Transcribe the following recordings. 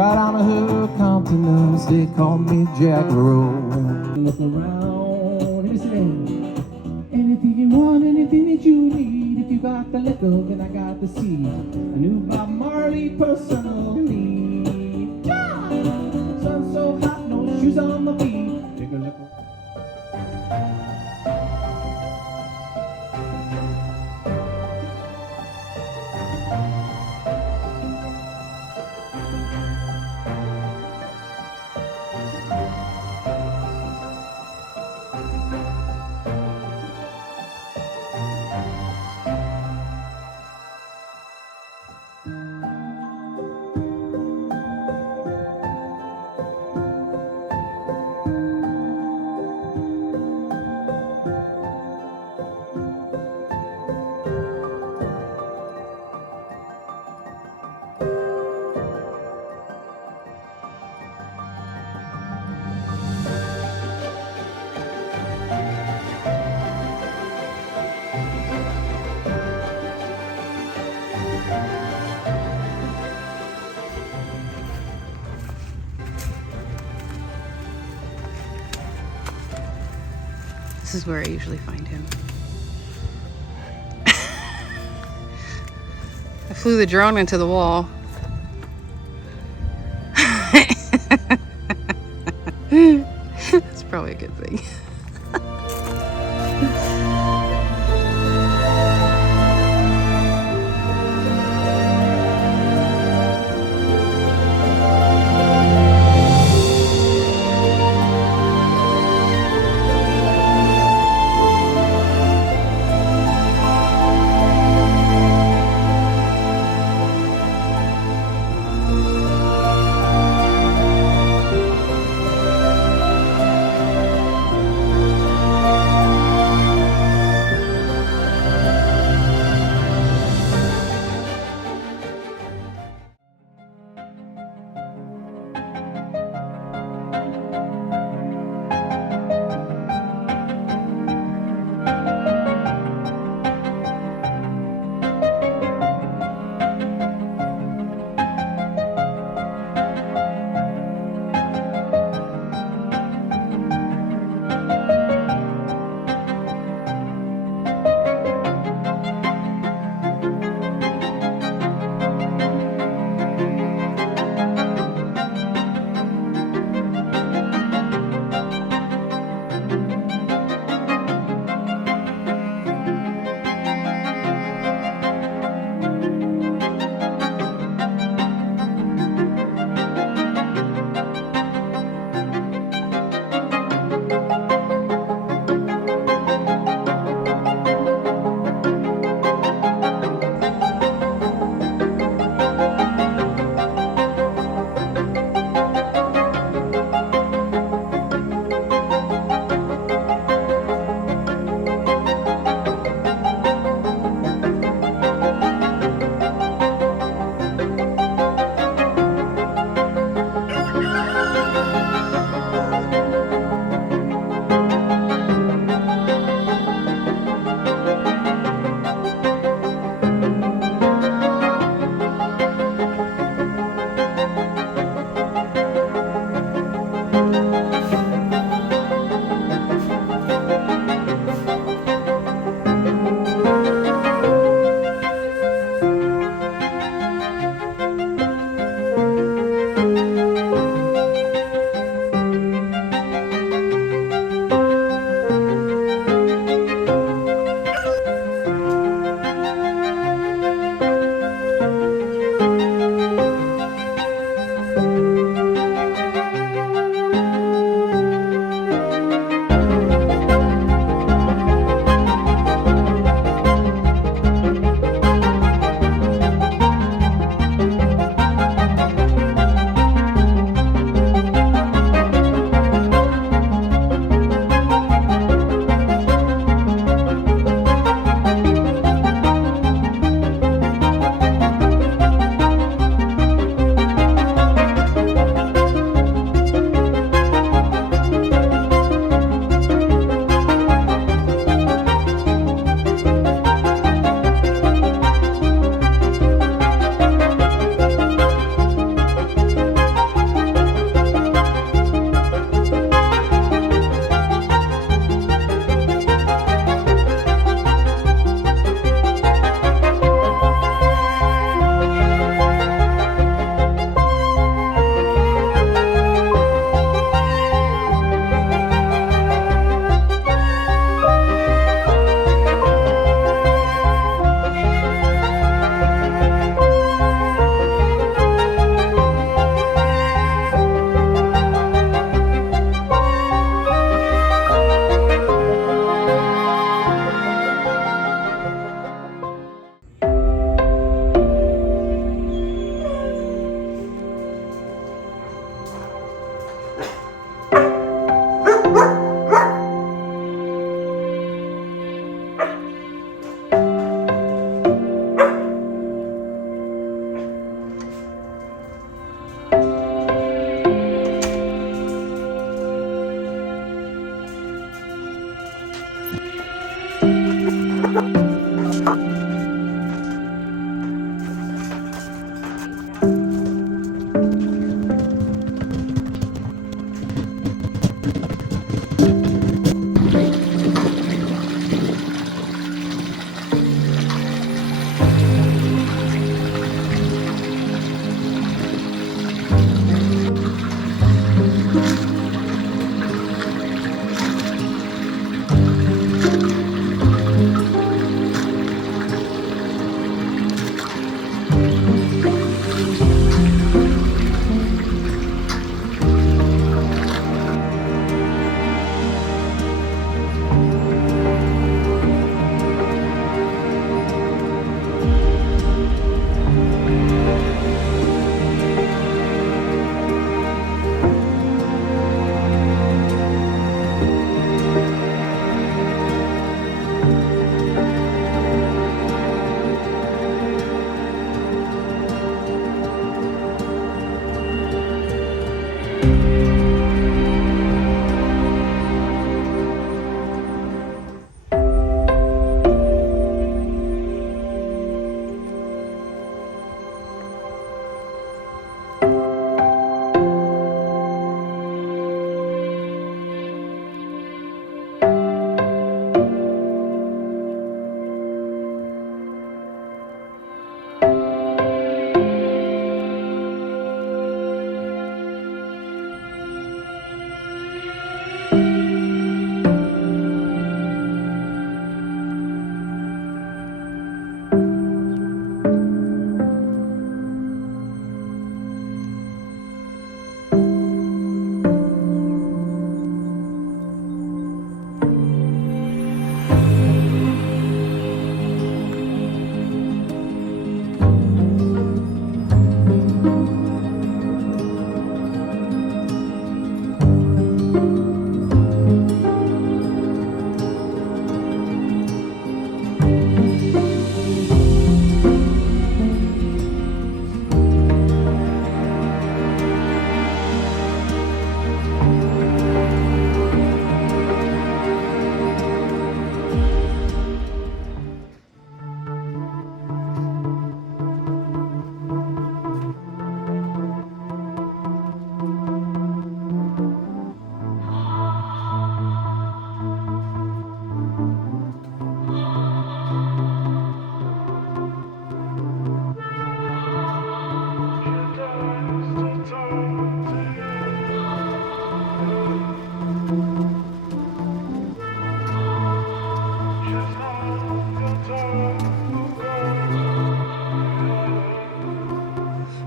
Right on her countenance, they call me Jack Rowe. Look around, listen. Anything you want, anything that you need. If you got the liquor, then I got the seed. I knew Bob Marley personally. Yeah! Sun so hot, no shoes on my feet. Take a look. This is where I usually find him. I flew the drone into the wall. That's probably a good thing.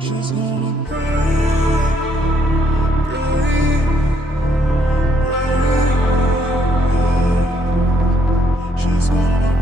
She's gonna break. She's gonna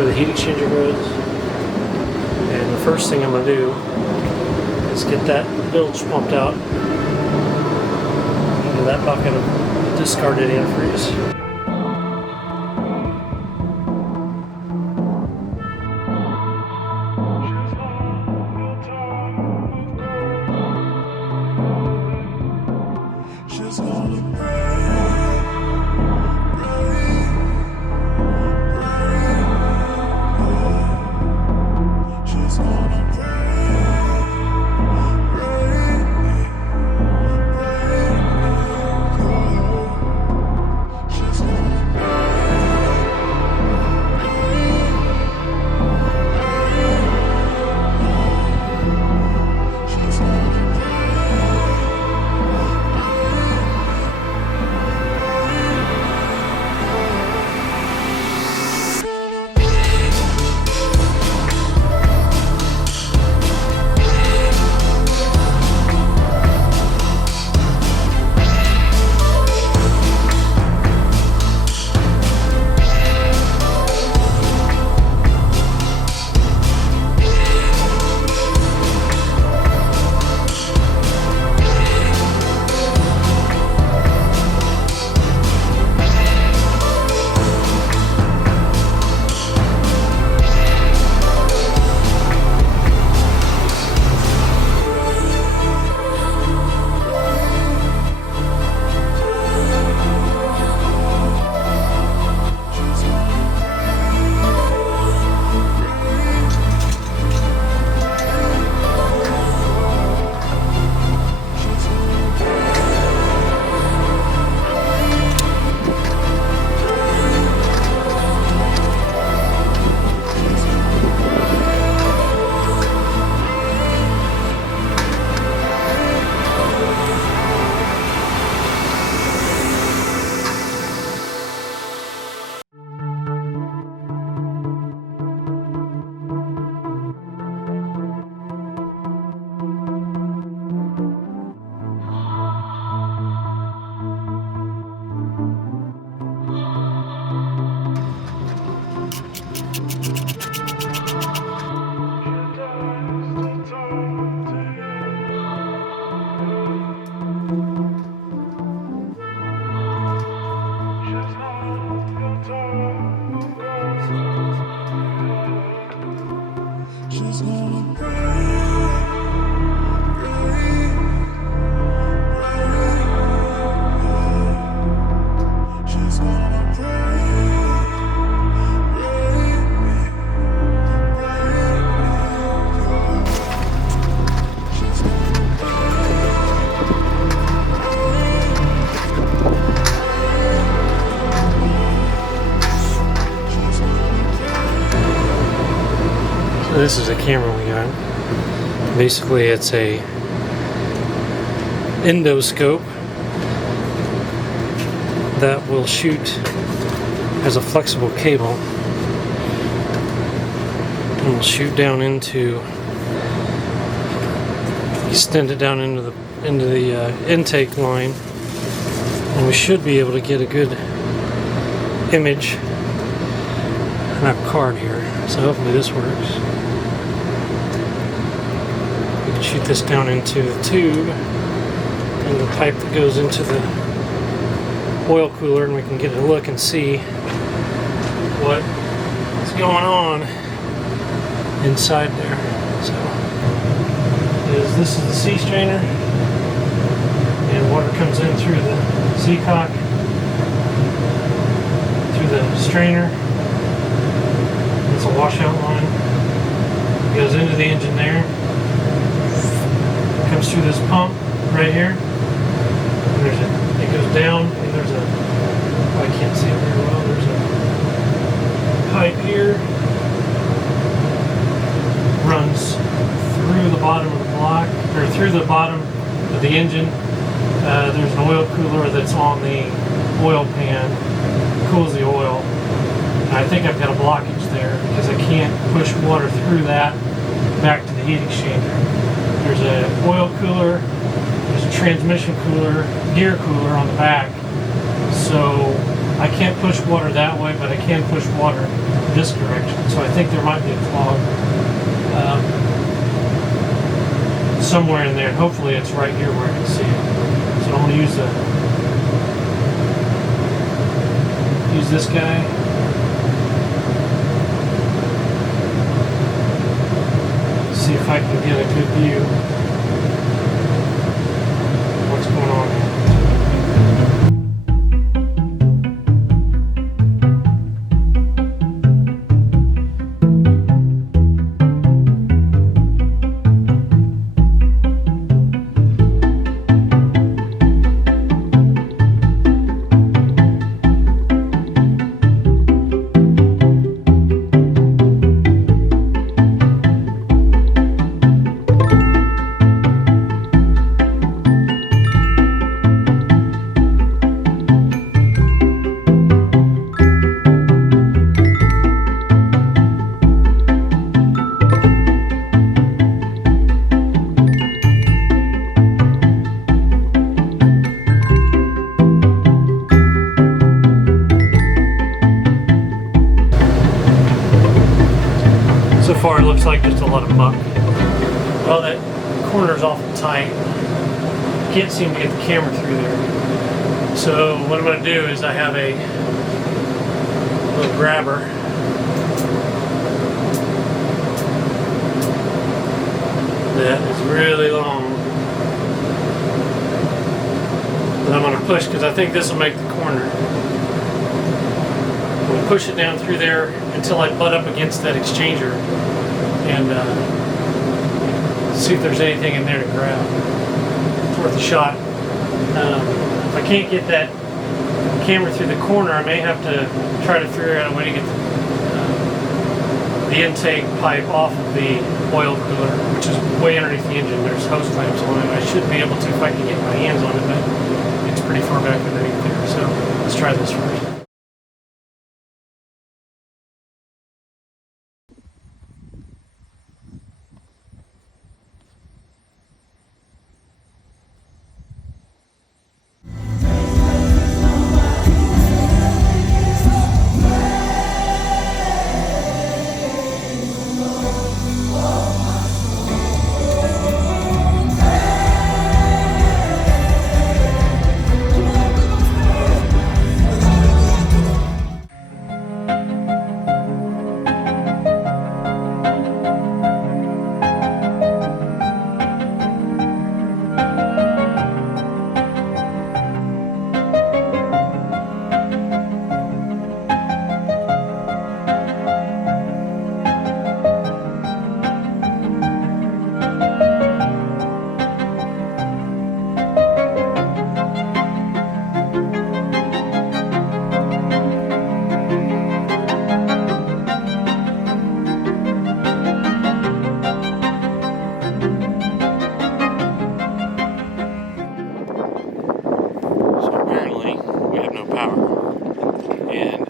where the heat exchanger goes, and the first thing I'm going to do is get that bilge pumped out into that bucket of discarded antifreeze. This is a camera we got. Basically, it's a endoscope that will shoot as a flexible cable and will shoot down into, extend it down into the into the intake line, and we should be able to get a good image. I have a card here, so hopefully this works. We can shoot this down into the tube and the pipe that goes into the oil cooler, and we can get a look and see what's going on inside there. So this is the sea strainer, and water comes in through the seacock, through the strainer. It's a washout line. It goes into the engine there. It comes through this pump right here. And it goes down, and there's a, I can't see it very well, there's a pipe here. Runs through the bottom of the block, or through the bottom of the engine. There's an oil cooler that's on the oil pan, cools the oil. And I think I've got a blockage there because I can't push water through that back to the heat exchanger. There's an oil cooler, there's a transmission cooler, gear cooler on the back. So I can't push water that way, but I can push water this direction. So I think there might be a clog somewhere in there. Hopefully it's right here where I can see it. So I'm going to use this guy. See if I can get a good view of what's going on here. So far it looks like just a lot of muck. Well, that corner's awful tight. Can't seem to get the camera through there. So what I'm going to do is I have a little grabber. That is really long. That I'm going to push because I think this will make the corner. I'm going to push it down through there until I butt up against that exchanger and see if there's anything in there to grab. It's worth a shot. If I can't get that camera through the corner, I may have to try to figure out a way to get the intake pipe off of the oil cooler, which is way underneath the engine. There's hose clamps on it. I should be able to if I can get my hands on it, but it's pretty far back underneath there. So let's try this first.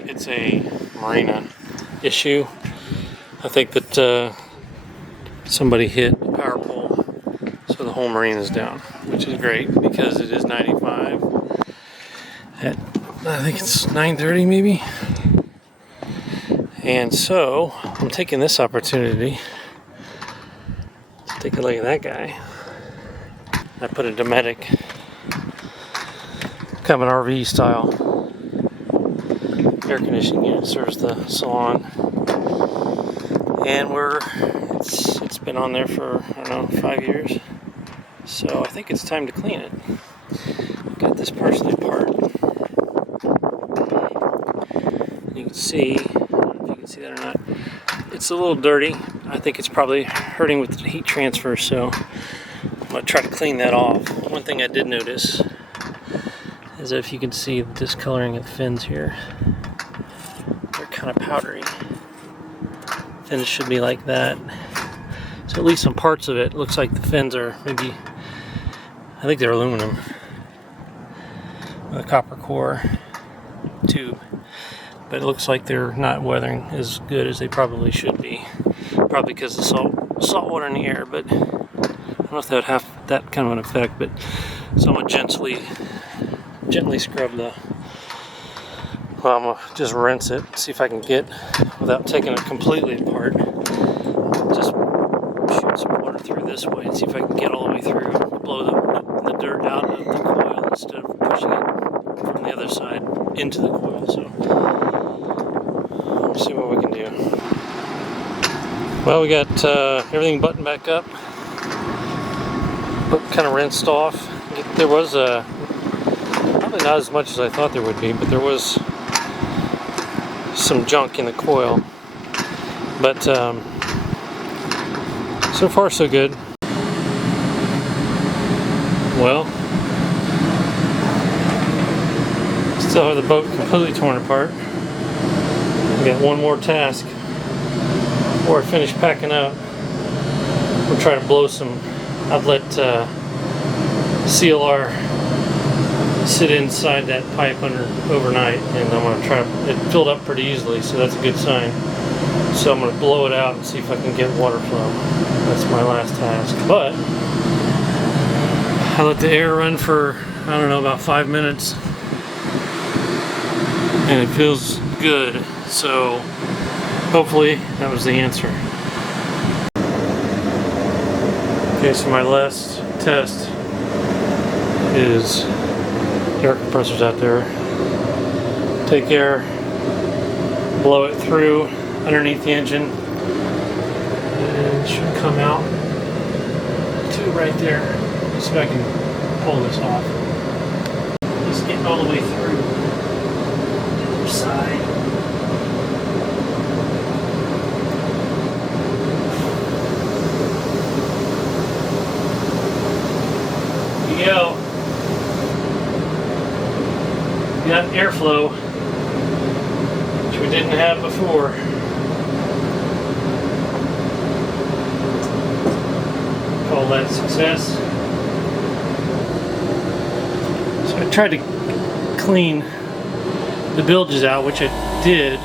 It's a marina issue. I think that somebody hit the power pole, so the whole marina is down, which which is great because it is 95 at, I think it's 9:30 maybe. And so I'm taking this opportunity to take a look at that guy. I put a Dometic, kind of an RV style air conditioning unit, serves the salon. And it's been on there for, I don't know, 5 years. So I think it's time to clean it. Got this partially apart. You can see, I don't know if you can see that or not, it's a little dirty. I think it's probably hurting with the heat transfer, so I'm going to try to clean that off. One thing I did notice is that if you can see the discoloring of the fins here, they're kind of powdery. Fins should be like that. So at least on parts of it, looks like the fins are maybe, I think they're aluminum, with a copper core tube. But it looks like they're not weathering as good as they probably should be. Probably because of salt water in the air, but I don't know if that would have that kind of an effect. But so I'm gonna gently scrub the. Well, I'm gonna just rinse it, see if I can get, without taking it completely apart. Just shoot some water through this way and see if I can get all the way through, blow the dirt out of the coil instead of pushing it from the other side into the coil. So let's see what we can do. Well, we got everything buttoned back up, kind of rinsed off. There was probably not as much as I thought there would be, but there was some junk in the coil. But so far so good. Well, still have the boat completely torn apart. We got one more task before I finish packing up. We'll try to blow some. I've let CLR sit inside that pipe overnight, and I'm going to try. It filled up pretty easily, so that's a good sign. So I'm going to blow it out and see if I can get water flow. That's my last task. But I let the air run for, I don't know, about 5 minutes, and it feels good. So hopefully that was the answer. Okay, so my last test is air compressors out there. Take air, blow it through underneath the engine, and it should come out to right there. Let's see if I can pull this off. Just getting all the way through the other side. Here we go. Got airflow, which we didn't have before. Call that success. So I tried to clean the bilges out, which I did,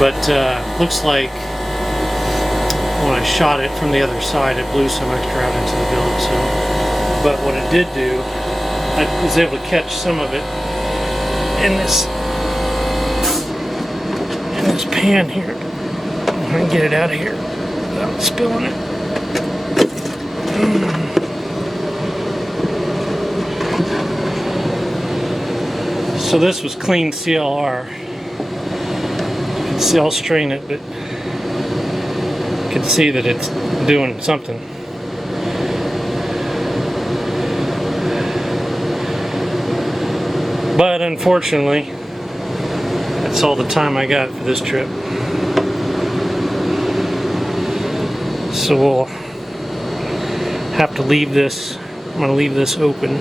but looks like when I shot it from the other side, it blew some extra out into the bilge. So, but what it did do, I was able to catch some of it in this pan here. I'm gonna get it out of here without spilling it. So this was clean CLR. You can see, I'll strain it, but you can see that it's doing something. But unfortunately, that's all the time I got for this trip. So we'll have to leave this. I'm going to leave this open.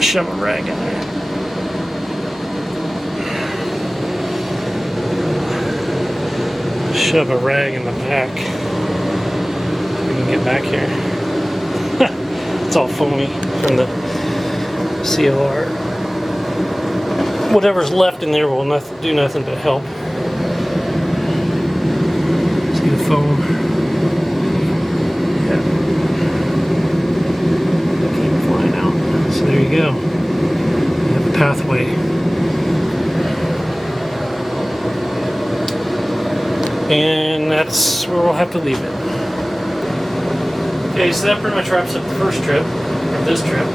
Shove a rag in there. Shove a rag in the back. We can get back here. It's all foamy from the CLR. Whatever's left in there will do nothing but help. See the foam? Yeah. go. We have a pathway. And that's where we'll have to leave it. Okay, so that pretty much wraps up the first trip, or this trip.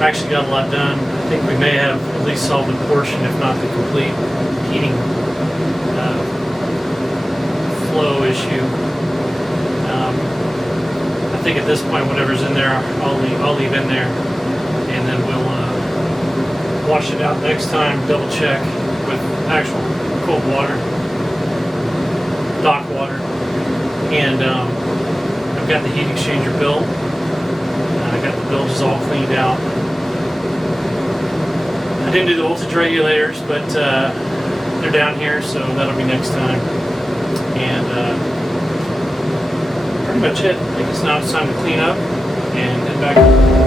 Actually got a lot done. I think we may have at least solved a portion, if not the complete heating flow issue. I think at this point, whatever's in there, I'll leave in there, and then we'll wash it out next time. Double check with actual cold water, dock water, and I've got the heat exchanger built. I got the bilges all cleaned out. I didn't do the voltage regulators, but they're down here, so that'll be next time. And pretty much it. I guess now it's time to clean up and head back home.